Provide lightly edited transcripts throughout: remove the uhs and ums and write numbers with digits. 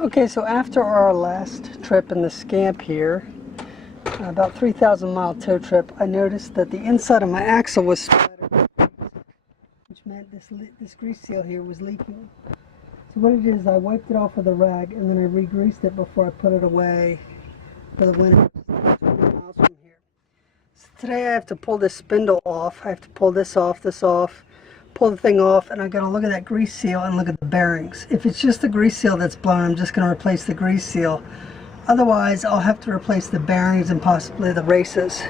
Okay, so after our last trip in the Scamp here, about 3,000 mile tow trip, I noticed that the inside of my axle was splattered, which meant this grease seal here was leaking. So what it is, I wiped it off with a rag and then I re-greased it before I put it away for the winter. 20 miles from here. So today I have to pull this spindle off. I have to pull this off, pull the thing off, and I gotta look at that grease seal and look at the bearings. If it's just the grease seal that's blown, I'm just gonna replace the grease seal. Otherwise, I'll have to replace the bearings and possibly the races.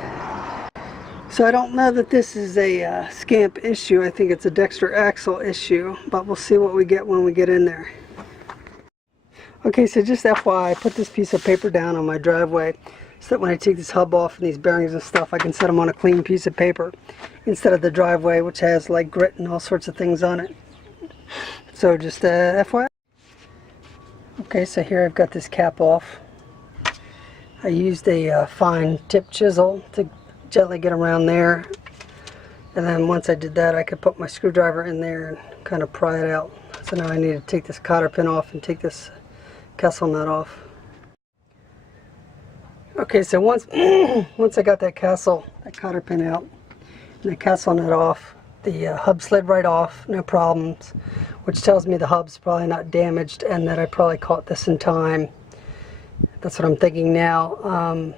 So I don't know that this is a Scamp issue. I think it's a Dexter axle issue, but we'll see what we get when we get in there. Okay, so just FYI, I put this piece of paper down on my driveway so that when I take this hub off and these bearings and stuff, I can set them on a clean piece of paper instead of the driveway, which has like grit and all sorts of things on it. So just FYI. Okay, so here I've got this cap off. I used a fine tip chisel to gently get around there, and then once I did that, I could put my screwdriver in there and kind of pry it out. So now I need to take this cotter pin off and take this castle nut off. Okay, so once I got that cotter pin out and the castle nut off, the hub slid right off, no problems, which tells me the hub's probably not damaged and that I probably caught this in time. That's what I'm thinking now.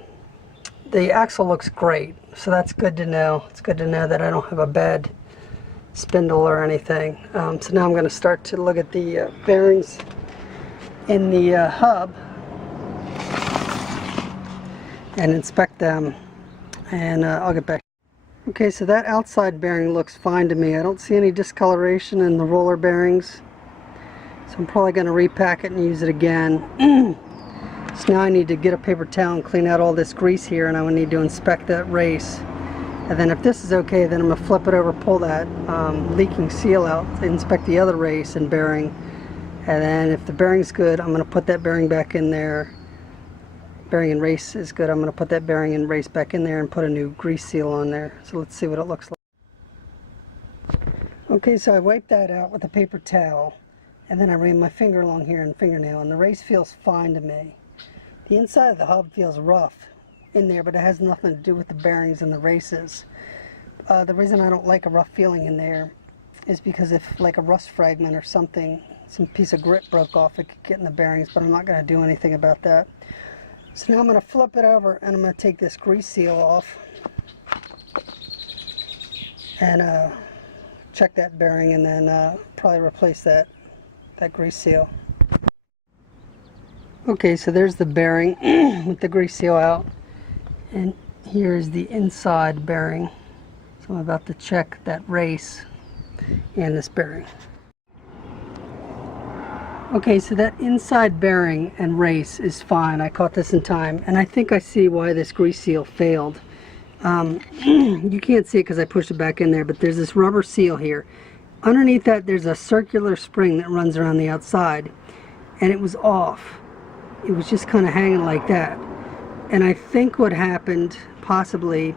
The axle looks great, so that's good to know. It's good to know that I don't have a bad spindle or anything. So now I'm going to start to look at the bearings in the hub and inspect them, and I'll get back. Okay, so that outside bearing looks fine to me. I don't see any discoloration in the roller bearings, so I'm probably going to repack it and use it again. So now I need to get a paper towel and clean out all this grease here, and I would need to inspect that race. And then if this is okay, then I'm going to flip it over, pull that leaking seal out, inspect the other race and bearing. And then if the bearing's good, I'm going to put that bearing back in there. Bearing and race is good. I'm going to put that bearing and race back in there and put a new grease seal on there. So let's see what it looks like. Okay, so I wiped that out with a paper towel, and then I ran my finger along here and fingernail, and the race feels fine to me. The inside of the hub feels rough in there, but it has nothing to do with the bearings and the races. The reason I don't like a rough feeling in there is because if like a rust fragment or something, some piece of grit broke off, it could get in the bearings, but I'm not going to do anything about that. So now I'm going to flip it over and I'm going to take this grease seal off and check that bearing, and then probably replace that grease seal. Okay, so there's the bearing with the grease seal out, and here's the inside bearing. So I'm about to check that race and this bearing. Okay, so that inside bearing and race is fine. I caught this in time, and I think I see why this grease seal failed. You can't see it because I pushed it back in there, but there's this rubber seal here. Underneath that, there's a circular spring that runs around the outside, and it was off. It was just kind of hanging like that. And I think what happened, possibly,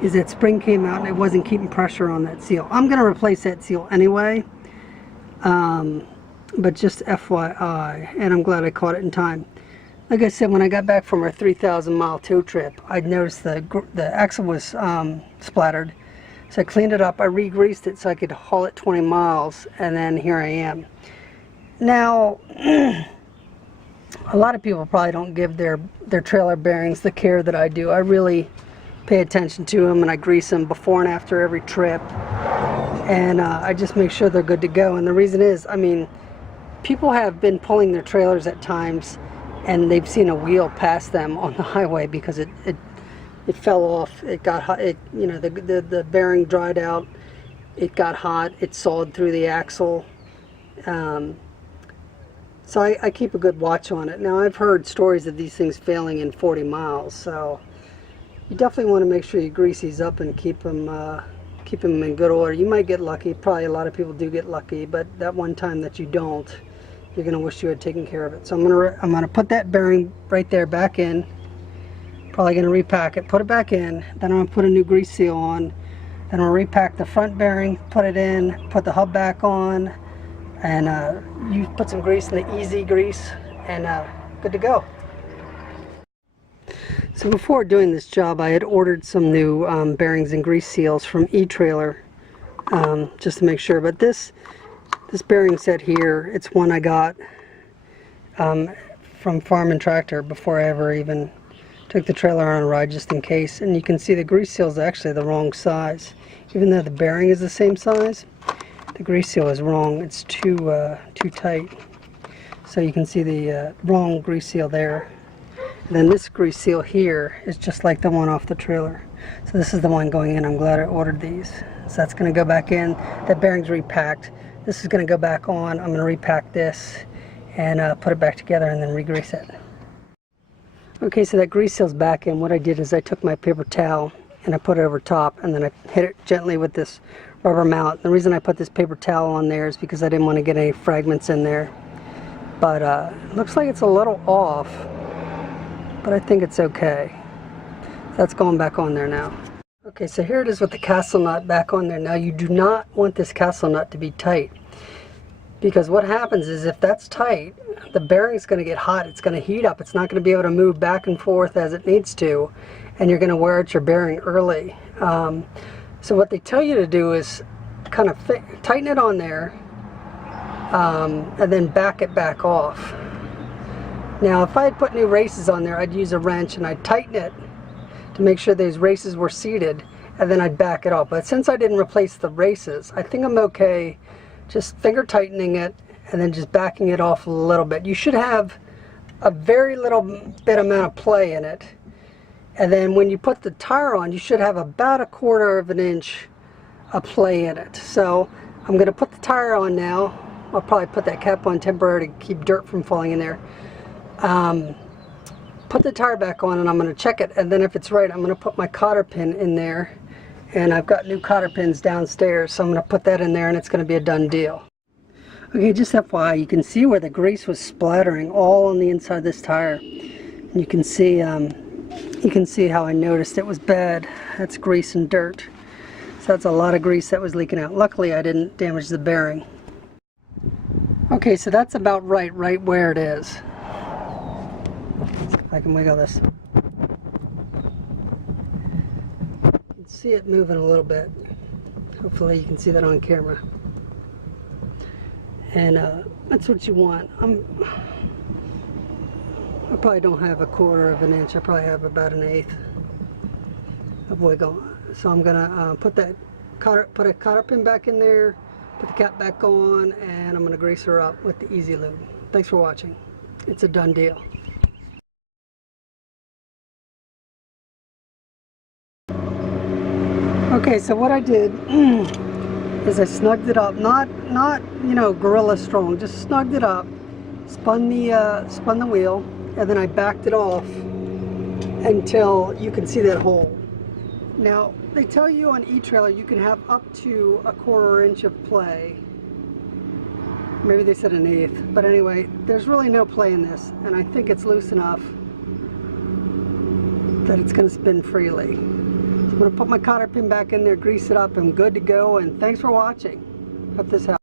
is that spring came out and it wasn't keeping pressure on that seal. I'm going to replace that seal anyway, but just FYI, and I'm glad I caught it in time. Like I said, when I got back from our 3,000 mile tow trip, I noticed the axle was splattered. So I cleaned it up, I re-greased it so I could haul it 20 miles, and then here I am. Now, a lot of people probably don't give their trailer bearings the care that I do. I really pay attention to them, and I grease them before and after every trip, and I just make sure they're good to go. And the reason is, I mean, people have been pulling their trailers at times and they've seen a wheel pass them on the highway because it fell off, it got hot, you know, the bearing dried out, it got hot, it sawed through the axle. So I keep a good watch on it. Now, I've heard stories of these things failing in 40 miles, so you definitely want to make sure you grease these up and keep them in good order. You might get lucky, probably a lot of people do get lucky, but that one time that you don't, you're going to wish you had taken care of it. So I'm gonna put that bearing right there back in, probably going to repack it, put it back in, then I'm going to put a new grease seal on, then I'll repack the front bearing, put it in, put the hub back on, and you put some grease in the easy grease, and good to go. So before doing this job, I had ordered some new bearings and grease seals from E-Trailer, just to make sure. But this bearing set here, it's one I got from Farm and Tractor before I ever even took the trailer on a ride, just in case. And you can see the grease seal is actually the wrong size. Even though the bearing is the same size, the grease seal is wrong. It's too tight. So you can see the wrong grease seal there. And then this grease seal here is just like the one off the trailer. So this is the one going in. I'm glad I ordered these. So that's going to go back in. That bearing's repacked. This is going to go back on. I'm going to repack this and put it back together and then re-grease it. Okay, so that grease seal's back in. What I did is I took my paper towel and I put it over top, and then I hit it gently with this rubber mallet. The reason I put this paper towel on there is because I didn't want to get any fragments in there. But it looks like it's a little off, but I think it's okay. That's going back on there now. Okay, so here it is with the castle nut back on there. Now you do not want this castle nut to be tight, because what happens is if that's tight, the bearing's going to get hot, it's going to heat up, it's not going to be able to move back and forth as it needs to, and you're going to wear out your bearing early. So what they tell you to do is kind of tighten it on there, and then back it back off. Now if I had put new races on there, I'd use a wrench and I'd tighten it to make sure these races were seated, and then I'd back it off. But since I didn't replace the races, I think I'm okay just finger tightening it and then just backing it off a little bit. You should have a very little bit amount of play in it, and then when you put the tire on, you should have about 1/4 of an inch of play in it. So I'm going to put the tire on now. I'll probably put that cap on temporarily to keep dirt from falling in there. Put the tire back on and I'm going to check it, and then if it's right, I'm going to put my cotter pin in there, and I've got new cotter pins downstairs, so I'm going to put that in there and it's going to be a done deal. Okay, just FYI, you can see where the grease was splattering all on the inside of this tire. And you can see how I noticed it was bad. That's grease and dirt. So that's a lot of grease that was leaking out. Luckily I didn't damage the bearing. Okay, so that's about right where it is. I can wiggle this. You can see it moving a little bit. Hopefully you can see that on camera. And that's what you want. I probably don't have 1/4 of an inch. I probably have about 1/8 of wiggle. So I'm gonna put a cotter pin back in there, put the cap back on, and I'm gonna grease her up with the Easy Lube. Thanks for watching. It's a done deal. Okay, so what I did is I snugged it up, not you know, gorilla strong, just snugged it up, spun the wheel, and then I backed it off until you can see that hole. Now they tell you on E-Trailer you can have up to 1/4 inch of play. Maybe they said 1/8, but anyway, there's really no play in this, and I think it's loose enough that it's going to spin freely. I'm going to put my cotter pin back in there, grease it up, and good to go, and thanks for watching. Hope this helps.